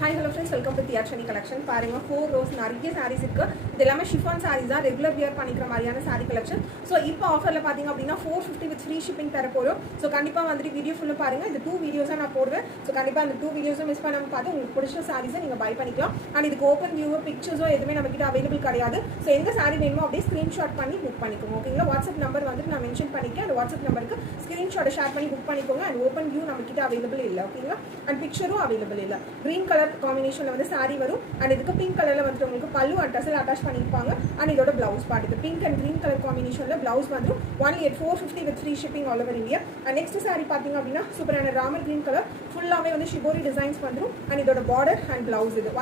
Hi hello friends, welcome to Tiyachani collection. பாருங்க 4 rows நிறைய sarees இருக்கு. இது எல்லாமே chiffon sarees தான், ரெகுலர் வியர் பண்ணிக்கிற மாதிரியான saree collection. ஸோ இப்போ ஆஃபரில் பார்த்தீங்க அப்படின்னா 450 with free shipping தர போகிறோம். ஸோ கண்டிப்பாக வந்துட்டு வீடியோ ஃபுல்லாக பாருங்கள். இந்த 2 வீடியோஸாக நான் போடுவேன். ஸோ கண்டிப்பாக அந்த 2 வீடியோஸும் மிஸ் பண்ணாமல் பார்த்து உங்களுக்கு பிடிச்ச சாரீஸை நீங்கள் பை பண்ணிக்கலாம். அண்ட் இதுக்கு ஓப்பன் வியூவோ பிக்சர்ஸோ எதுவுமே நம்மகிட்ட அவைலபிள் கிடையாது. ஸோ எந்த சாரீ வேணுமோ அப்படியே ஸ்க்ரீன்ஷாட் பண்ணி புக் பண்ணிக்கோங்க. ஓகேங்களா? வாட்ஸ்அப் நம்பர் வந்துட்டு நான் மென்ஷன் பண்ணிக்கேன். அந்த வாட்ஸ்அப் நம்பருக்கு ஸ்க்ரீன்ஷாட்டை ஷேர் பண்ணி புக் பண்ணிக்கோங்க. அண்ட் ஓப்பன் வியூ நம்மகிட்ட அவைலபிள் இல்லை. ஓகேங்களா? அண்ட் பிக்சரும் அவைலபிள் இல்லை. க்ரீன் கலர் காம்பினேஷனில் வந்து சாரி வரும். அண்ட் இதுக்கு பிங்க் கலரில் வந்துட்டு உங்களுக்கு பல்லு அண்ட் டசல் அட்டாச் பண்ணியிருப்பாங்க. அண்ட் இதோட பிளவுஸ் பார்ட் இது பிங்க் அண்ட் க்ரீன் கலர் காம்பினேஷனில் பிளவுஸ் வந்துடும். 450 with free shipping all over India. And next sari பார்த்தீங்க அப்படின்னா சூப்பரான ராமர் க்ரீன் கலர் ஃபுல்லாகவே வந்து ஷிபோரி டிசைன்ஸ் வந்துடும். அண்ட் இதோட பார்டர் அண்ட் பிளவுஸ் இது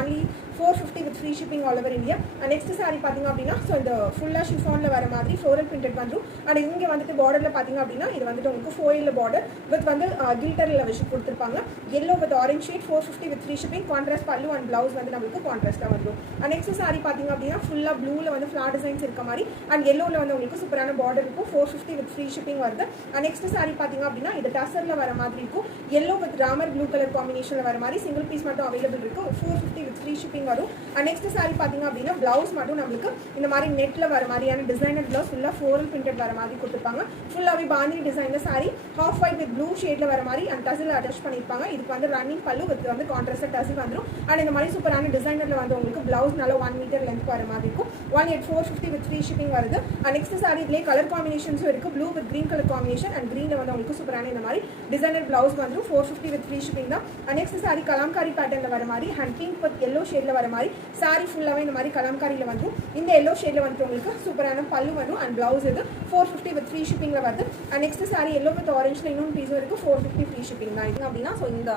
450 with free shipping all over India. And next sari பார்த்தீங்க அப்படின்னா ஸோ இந்த ஃபுல்லாக ஷிஃபானில் வர மாதிரி ஃப்ளோரல் பிரிண்டட் வந்துடும். அண்ட் இங்கே வந்துட்டு பார்டரில் பார்த்தீங்க அப்படின்னா இது வந்துட்டு உங்களுக்கு ஃபோயில் பார்டர் வித் வந்து கில்டரில் வச்சு கொடுத்துருப்பாங்க. Yellow with orange shade 450 with free shipping. Contrast பல்லு அண்ட் பிளவுஸ் வந்து நம்மளுக்கு கான்ட்ராஸ்ட்டாக வந்துடும். அண்ட் நெக்ஸ்ட் சாரி பார்த்தீங்க அப்படின்னா ஃபுல்லாக ப்ளூவில் வந்து ஃப்ளார் டிசைன்ஸ் இருக்க மாதிரி அண்ட் எல்லோவில் வந்து உங்களுக்கு சூப்பரான பார்டர் இருக்கும். 450 with free shipping வருது. அண்ட் நெக்ஸ்ட் சாரி பார்த்தீங்க அப்படின்னா இது டசரில் வர மாதிரி இருக்கும். Yellow with Ramar blue colour காம்பினேஷனில் வர மாதிரி சிங்கிள் பீஸ் மட்டும் அவைலபிள் இருக்கும். 450 with free shipping வரும். அண்ட் நெக்ஸ்ட் சாரி பார்த்தீங்க அப்படின்னா பிளவுஸ் மட்டும் நம்மளுக்கு இந்த மாதிரி நெட்டில் வர மாதிரியான டிசைனர் பிளவுஸ் ஃபுல்லாக ஃப்ளோரல் பிரிண்டட் வர மாதிரி கொடுத்துருப்பாங்க. ஃபுல்லாகவே பாந்தி டிசைனில் sorry half white with blue ஷேடில் வர மாதிரி அண்ட் டசில் அட்டாச் பண்ணியிருப்பாங்க. இதுக்கு வந்து ரன்னிங் பல்லு வித் வந்து கான்ட்ராஸ்ட் டசில் வந்துடும். அண்ட் இந்த மாதிரி சூப்பரான டிசைனரில் வந்து உங்களுக்கு பிளவுஸ் நல்லா 1 மீட்டர் லென்த் வர மாதிரி இருக்கும். 450 with free shipping வருது. அண்ட் நெக்ஸ்ட் சாரி இதுலேயே கலர் காம்பினேஷன்ஸும் இருக்குது. Blue with green colour combination and க்ரீனில் வந்து உங்களுக்கு சூப்பரான இந்த மாதிரி டிசைனர் பிளவுஸ் வந்துடும். 450 with free shipping தான். அண்ட் நெக்ஸ்ட் சாரி கலாம்காரி பேட்டர்னில் வர மாதிரி அண்ட் பிங்க் வித் எல்லோ ஷேடில் வர மாதிரி சாரி ஃபுல்லாகவே இந்த மாதிரி கலாம்காரியில் வந்துடும். இந்த எல்லோ ஷேடில் வந்துட்டு உங்களுக்கு சூப்பரான பல்லு வரும் அண்ட் பிளவுஸ் இது 450 with free shipping வருது. And next sari yellow with ஆரஞ்சில் இன்னொரு பீஸும் இருக்குது. 450 free shipping தான். இது அப்படின்னா ஸோ இந்த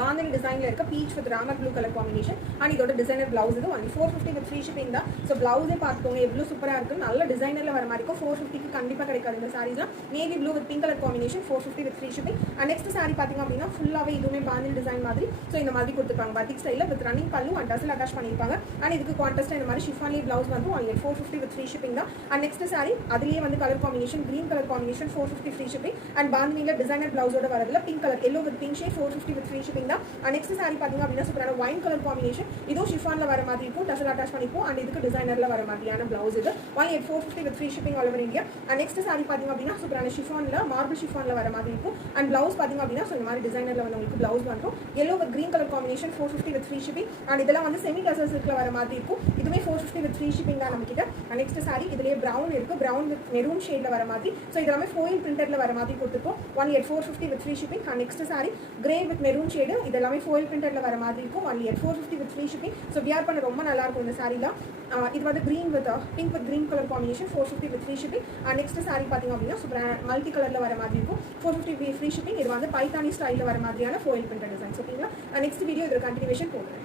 பாந்தனி டிசைனில் இருக்க beach with Ramar blue colour combination and இதோட டிசைனர் பிளவுஸ் இது 450 with free shipping தான். ஸோ பிளவுஸே பார்த்துக்கோங்க எவ்வளோ சூப்பராக இருக்குது. நல்ல டிசைனரில் வர மாதிரி இருக்கும். 450க்கு கண்டிப்பாக கிடைக்காது இந்த சாரீஸ்லாம். Navy blue with pink colour combination 450 with free shipping. And next sari பார்த்தீங்க அப்படின்னா ஃபுல்லாகவே இதுவுமே பாந்தில் டிசைன் மாதிரி ஸோ இந்த மாதிரி கொடுத்துருப்பாங்க. பத்திக் ஸ்டைலில் வித் ரன்னிங் பல்லு அண்ட் டசல் அட்டாச் பண்ணியிருப்பாங்க. அண்ட் இதுக்கு கான்ட்ராஸ்ட்டாக இந்த மாதிரி ஷிஃபான்லி பிளவுஸ் வந்து 450 with free shipping தான். அண்ட் நெக்ஸ்ட் சாரி அதுலேயே வந்து colour combination green colour combination 450 free shipping. And பாந்தினியில் டிசைனர் பிளவுஸோட வரதில் pink colour yellow with pink shade 450 with free shipping தான். அண்ட் நெக்ஸ்ட் சாரி பார்த்தீங்க அப்படின்னா சூப்பரான ஒயின் கலர் காம்பினேஷன் இதுவும் ஷிஃபானில் வர மாதிரி இருக்கும். டசல் அட்டாச் பண்ணிப்போம். அண்ட் இதுக்கு டிசைனரில் வர மாதிரியான பிளவுஸ் இது 450 with free shipping all over India. And next sari பார்த்தீங்க அப்படின்னா சூப்பரான ஷிஃபானில் மார்பிள் ஷிஃபானில் வர மாதிரி இருக்கும். அண்ட் பிளவுஸ் பார்த்தீங்க அப்படின்னா ஸோ இந்த மாதிரி டிசைனரில் வந்து உங்களுக்கு பிளவுஸ் வந்துடும். Yellow with green colour combination 450 with free shipping. And இதெல்லாம் வந்து செமி டசல் சில்கில் வர மாதிரி இருக்கும். இதுவுமே 450 with free shipping தான் நம்மகிட்ட. அண்ட் நெக்ஸ்ட் சாரி இதுலேயே ப்ரௌன் இருக்குது. ப்ரௌன் வித் மெரூன் ஷேடில் வர மாதிரி ஸோ இதெல்லாமே ஃபோயில் பிரிண்டரில் வர மாதிரி கொடுத்துருப்போம். 450 with free shipping. And next sorry grey with maroon shade இதெல்லாமே ஃபோயில் பிரிண்டரில் வர மாதிரி இருக்கும். 450 with free shipping. So wear பண்ண ரொம்ப நல்லாயிருக்கும் இந்த சாரீலாம். இது வந்து green with pink with green colour combination 450 with free shipping. And next sari பார்த்தீங்க அப்படின்னா சூப்பரான மல்டி கலரில் வர மாதிரி இருக்கும். 450 free shipping. இது வந்து பைத்தானி ஸ்டைலில் வர மாதிரியான ஃபோயில் பிரிண்டர் டிசைன்ஸ். ஓகேங்களா? நெக்ஸ்ட் வீடியோ இதில் கண்டினியூஷன் போடுறேன்.